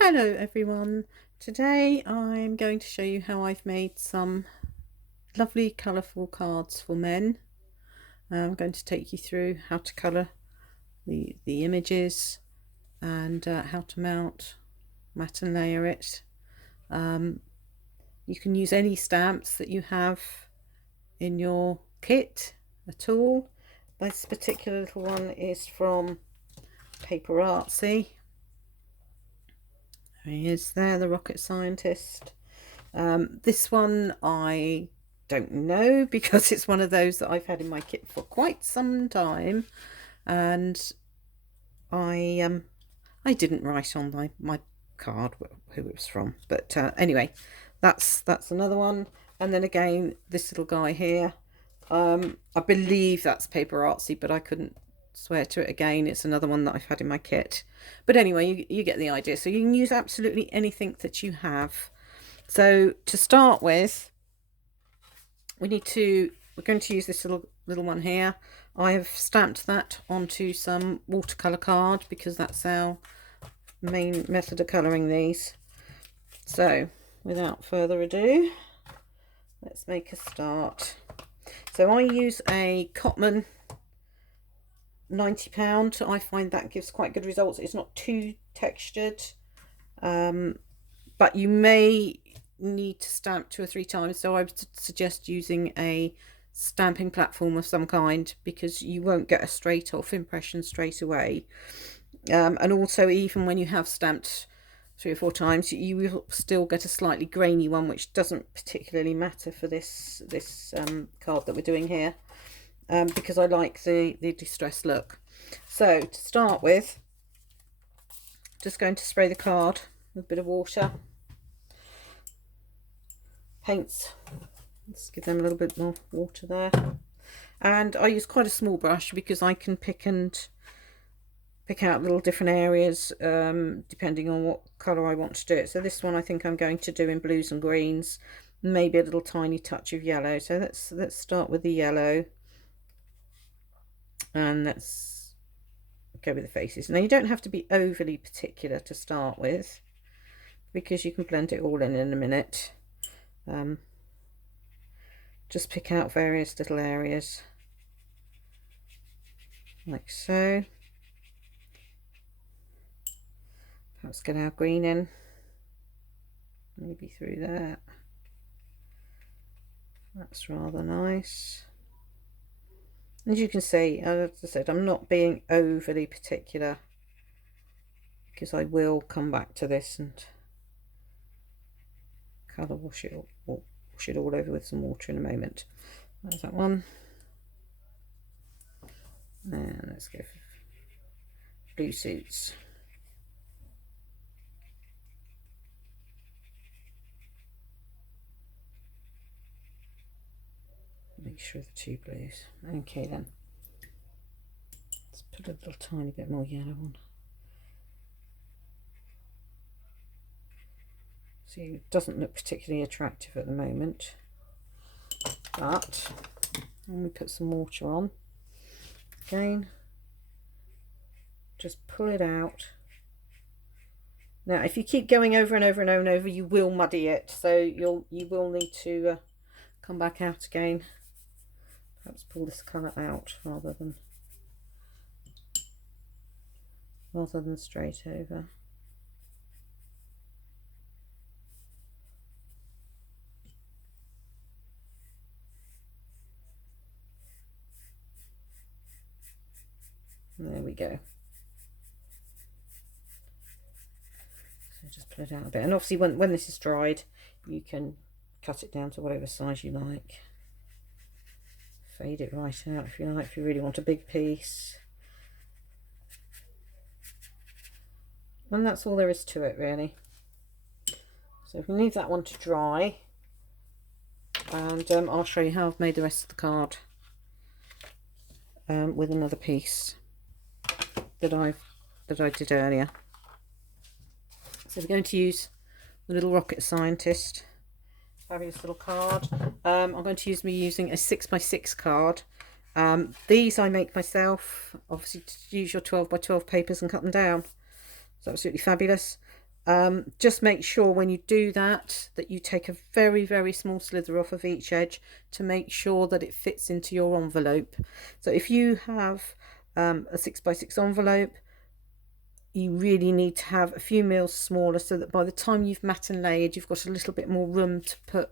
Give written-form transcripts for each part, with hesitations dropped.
Hello everyone. Today I'm going to show you how I've made some lovely colourful cards for men. I'm going to take you through how to colour the images and how to matte and layer it. You can use any stamps that you have in your kit at all. This particular little one is from Paper Artsy. There he is there, the rocket scientist. This one I don't know because it's one of those that I've had in my kit for quite some time, and I didn't write on my card who it was from, but anyway, that's another one. And then again, this little guy here, I believe that's Paper Artsy, but I couldn't swear to it again. It's another one that I've had in my kit, but anyway, you get the idea. So you can use absolutely anything that you have. So to start with, we're going to use this little one here. I have stamped that onto some watercolour card because that's our main method of colouring these. So without further ado, let's make a start. So I use a Cotman £90. I find that gives quite good results. It's not too textured, but you may need to stamp 2 or 3 times, so I would suggest using a stamping platform of some kind because you won't get a straight off impression straight away. And also, even when you have stamped 3 or 4 times, you will still get a slightly grainy one, which doesn't particularly matter for this card that we're doing here, because I like the distressed look. So to start with, just going to spray the card with a bit of water. Paints, let's give them a little bit more water there, and I use quite a small brush because I can pick out little different areas depending on what colour I want to do it. So this one I think I'm going to do in blues and greens, maybe a little tiny touch of yellow. So let's start with the yellow, and let's go with the faces. Now you don't have to be overly particular to start with because you can blend it all in a minute. Just pick out various little areas like so. Perhaps get our green in, maybe through there. That's rather nice. As you can see, as I said, I'm not being overly particular because I will come back to this and colour wash it all over with some water in a moment. There's that one. And let's go for blue suits. Make sure the 2 blues. Okay then. Let's put a little tiny bit more yellow on. See, it doesn't look particularly attractive at the moment, but when we put some water on, again, just pull it out. Now, if you keep going over and over and over and over, you will muddy it, so you will need to come back out again. Perhaps pull this colour out rather than straight over. There we go. So just pull it out a bit, and obviously when this is dried, you can cut it down to whatever size you like. Fade it right out if you like, if you really want a big piece. And that's all there is to it, really. So if we leave that one to dry, and I'll show you how I've made the rest of the card with another piece that I did earlier. So we're going to use the little rocket scientist. Fabulous little card. I'm going to be using a 6x6 card. These I make myself. Obviously, use your 12x12 papers and cut them down. It's absolutely fabulous. Just make sure when you do that that you take a very, very small slither off of each edge to make sure that it fits into your envelope. So if you have a 6x6 envelope, you really need to have a few mils smaller so that by the time you've mat and layered, you've got a little bit more room to put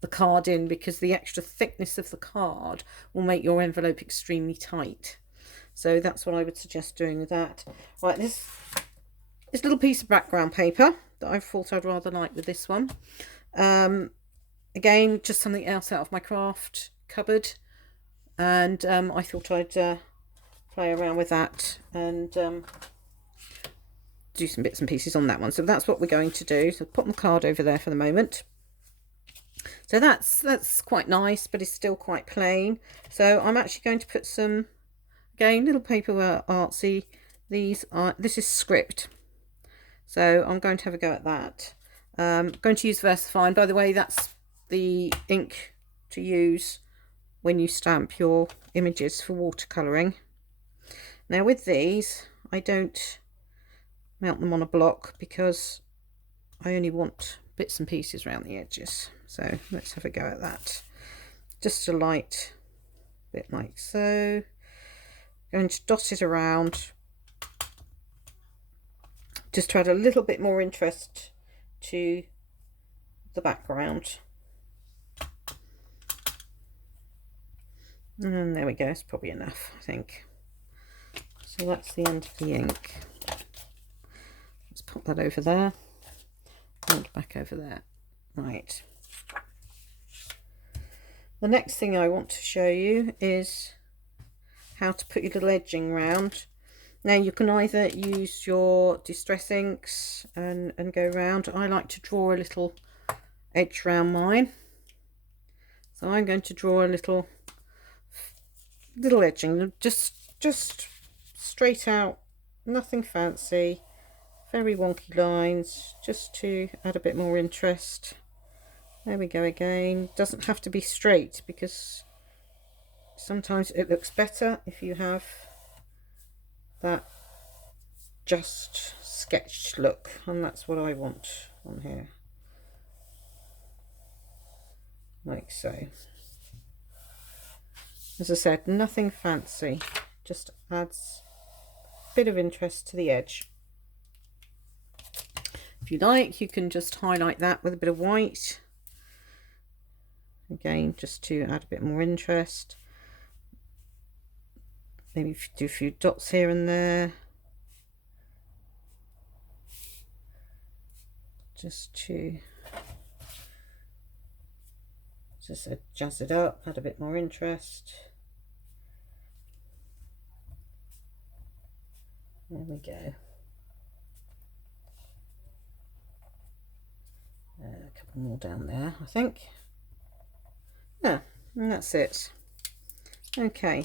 the card in, because the extra thickness of the card will make your envelope extremely tight. So that's what I would suggest doing with that. Right, this little piece of background paper that I thought I'd rather like with this one. Again, just something else out of my craft cupboard, and I thought I'd play around with that and do some bits and pieces on that one. So that's what we're going to do. So put the card over there for the moment. So that's quite nice, but it's still quite plain. So I'm actually going to put some, again, little paper artsy. This is script. So I'm going to have a go at that. I'm going to use VersaFine. By the way, that's the ink to use when you stamp your images for watercolouring. Now with these, I don't mount them on a block because I only want bits and pieces around the edges. So let's have a go at that. Just a light bit like so. Going to dot it around just to add a little bit more interest to the background. And there we go, it's probably enough, I think. So that's the end of the ink. Let's pop that over there and back over there. Right. The next thing I want to show you is how to put your little edging round. Now you can either use your distress inks and go round. I like to draw a little edge round mine. So I'm going to draw a little edging, just straight out, nothing fancy, very wonky lines, just to add a bit more interest. There we go again. Doesn't have to be straight, because sometimes it looks better if you have that just sketched look, and that's what I want on here, like so. As I said, nothing fancy, just adds a bit of interest to the edge. If you like, you can just highlight that with a bit of white, again just to add a bit more interest. Maybe do a few dots here and there, just to jazz it up, add a bit more interest. There we go. A couple more down there, I think. Yeah, and that's it. Okay.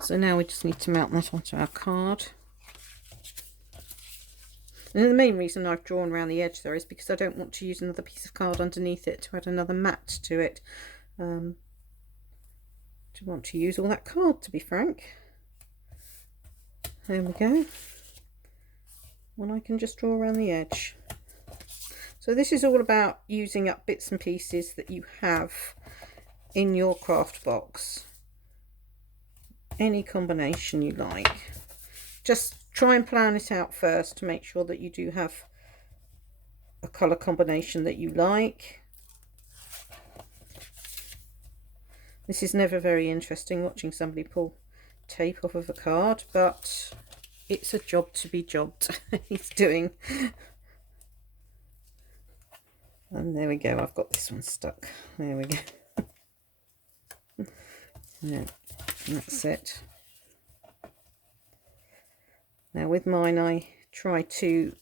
So now we just need to mount that onto our card. And the main reason I've drawn around the edge there is because I don't want to use another piece of card underneath it to add another mat to it. Do want to use all that card, to be frank. There we go. And I can just draw around the edge. So this is all about using up bits and pieces that you have in your craft box. Any combination you like. Just try and plan it out first to make sure that you do have a colour combination that you like. This is never very interesting, watching somebody pull tape off of a card, but it's a job to be jobbed. He's doing. And there we go, I've got this one stuck. There we go. Yeah, that's it. Now with mine, I try to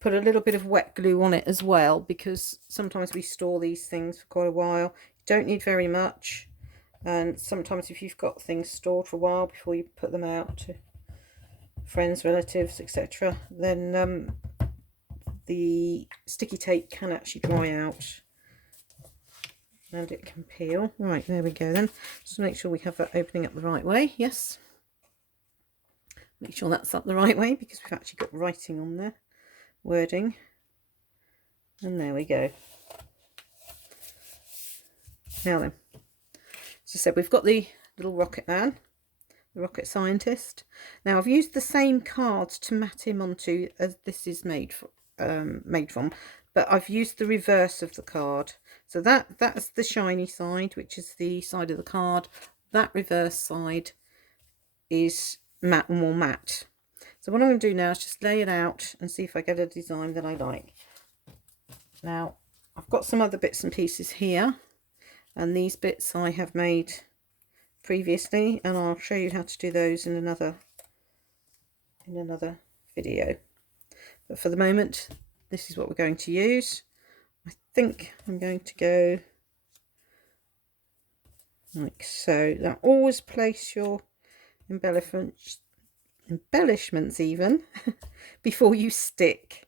put a little bit of wet glue on it as well, because sometimes we store these things for quite a while. You don't need very much, and sometimes if you've got things stored for a while before you put them out to friends, relatives, etc., then the sticky tape can actually dry out and it can peel. Right, there we go then. Just make sure we have that opening up the right way. Yes. Make sure that's up the right way because we've actually got writing on there, wording. And there we go. Now then, as I said, we've got the little rocket man, the rocket scientist. Now I've used the same cards to mat him onto as this is made from, but I've used the reverse of the card. So that's the shiny side, which is the side of the card. That reverse side is matte, more matte. So what I'm going to do now is just lay it out and see if I get a design that I like. Now I've got some other bits and pieces here, and these bits I have made previously, and I'll show you how to do those in another video. But for the moment, this is what we're going to use. I think I'm going to go like so. Now always place your embellishments even before you stick,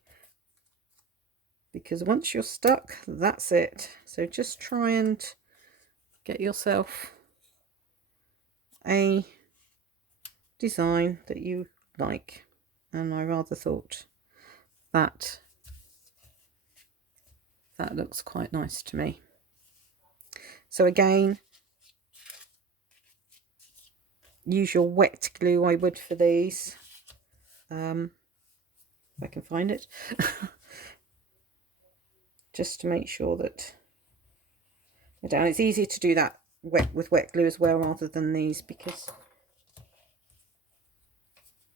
because once you're stuck, that's it. So just try and get yourself a design that you like, and I rather thought that looks quite nice to me. So again, use your wet glue, I would, for these, if I can find it. Just to make sure that down. It's easier to do that with wet glue as well, rather than these, because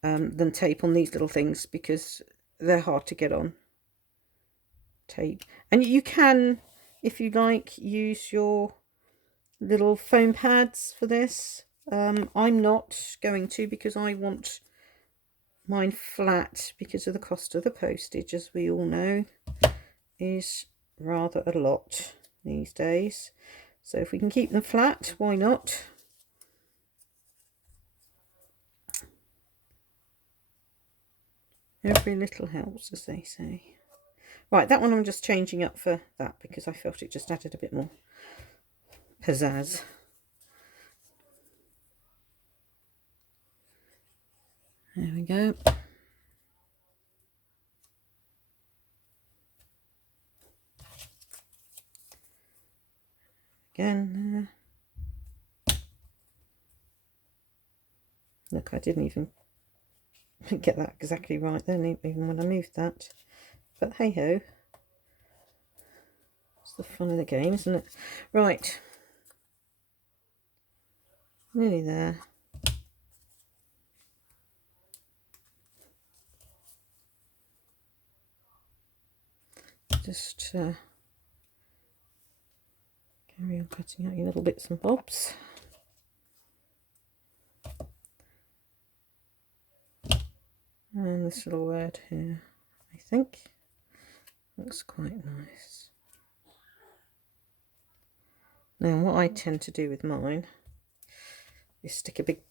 than tape on these little things, because they're hard to get on tape. And you can, if you like, use your little foam pads for this. I'm not going to, because I want mine flat, because of the cost of the postage, as we all know, is rather a lot these days. So if we can keep them flat, why not? Every little helps, as they say. Right, that one I'm just changing up for that, because I felt it just added a bit more pizzazz. There we go. Again, look, I didn't even get that exactly right then, even when I moved that. But hey ho, it's the fun of the game, isn't it? Right, nearly there. Just carry on cutting out your little bits and bobs. And this little word here, I think, looks quite nice. Now what I tend to do with mine is stick a big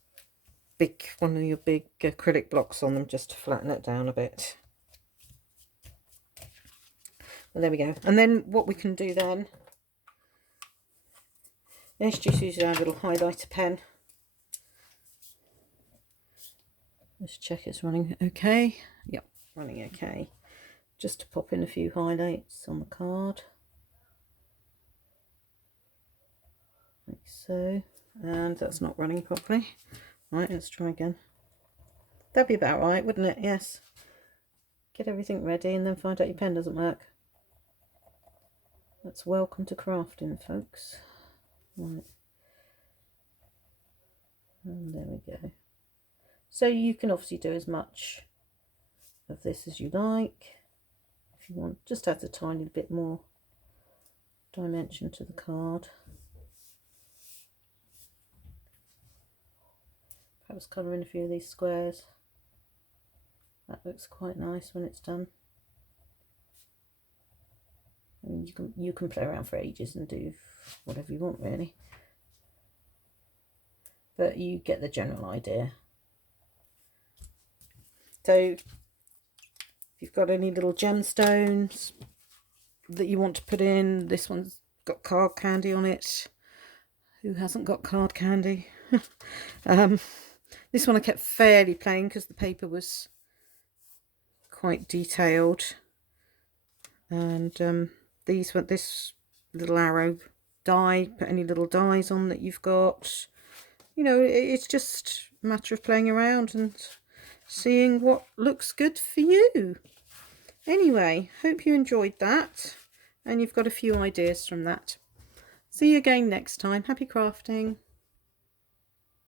one of your big acrylic blocks on them, just to flatten it down a bit. Well, there we go. And then what we can do then is just use our little highlighter pen. Let's check it's running okay. Yep, running okay. Just to pop in a few highlights on the card. Like so. And that's not running properly. Right, let's try again. That'd be about right, wouldn't it? Yes. Get everything ready and then find out your pen doesn't work. That's welcome to crafting, folks. Right. And there we go. So you can obviously do as much of this as you like. If you want, just add a tiny bit more dimension to the card. Perhaps colour in a few of these squares. That looks quite nice when it's done. I mean, you can play around for ages and do whatever you want, really. But you get the general idea. So if you've got any little gemstones that you want to put in, this one's got card candy on it. Who hasn't got card candy? This one I kept fairly plain because the paper was quite detailed. And this little arrow die, put any little dies on that you've got. You know, it's just a matter of playing around and seeing what looks good for you. Anyway, hope you enjoyed that and you've got a few ideas from that. See you again next time. Happy crafting.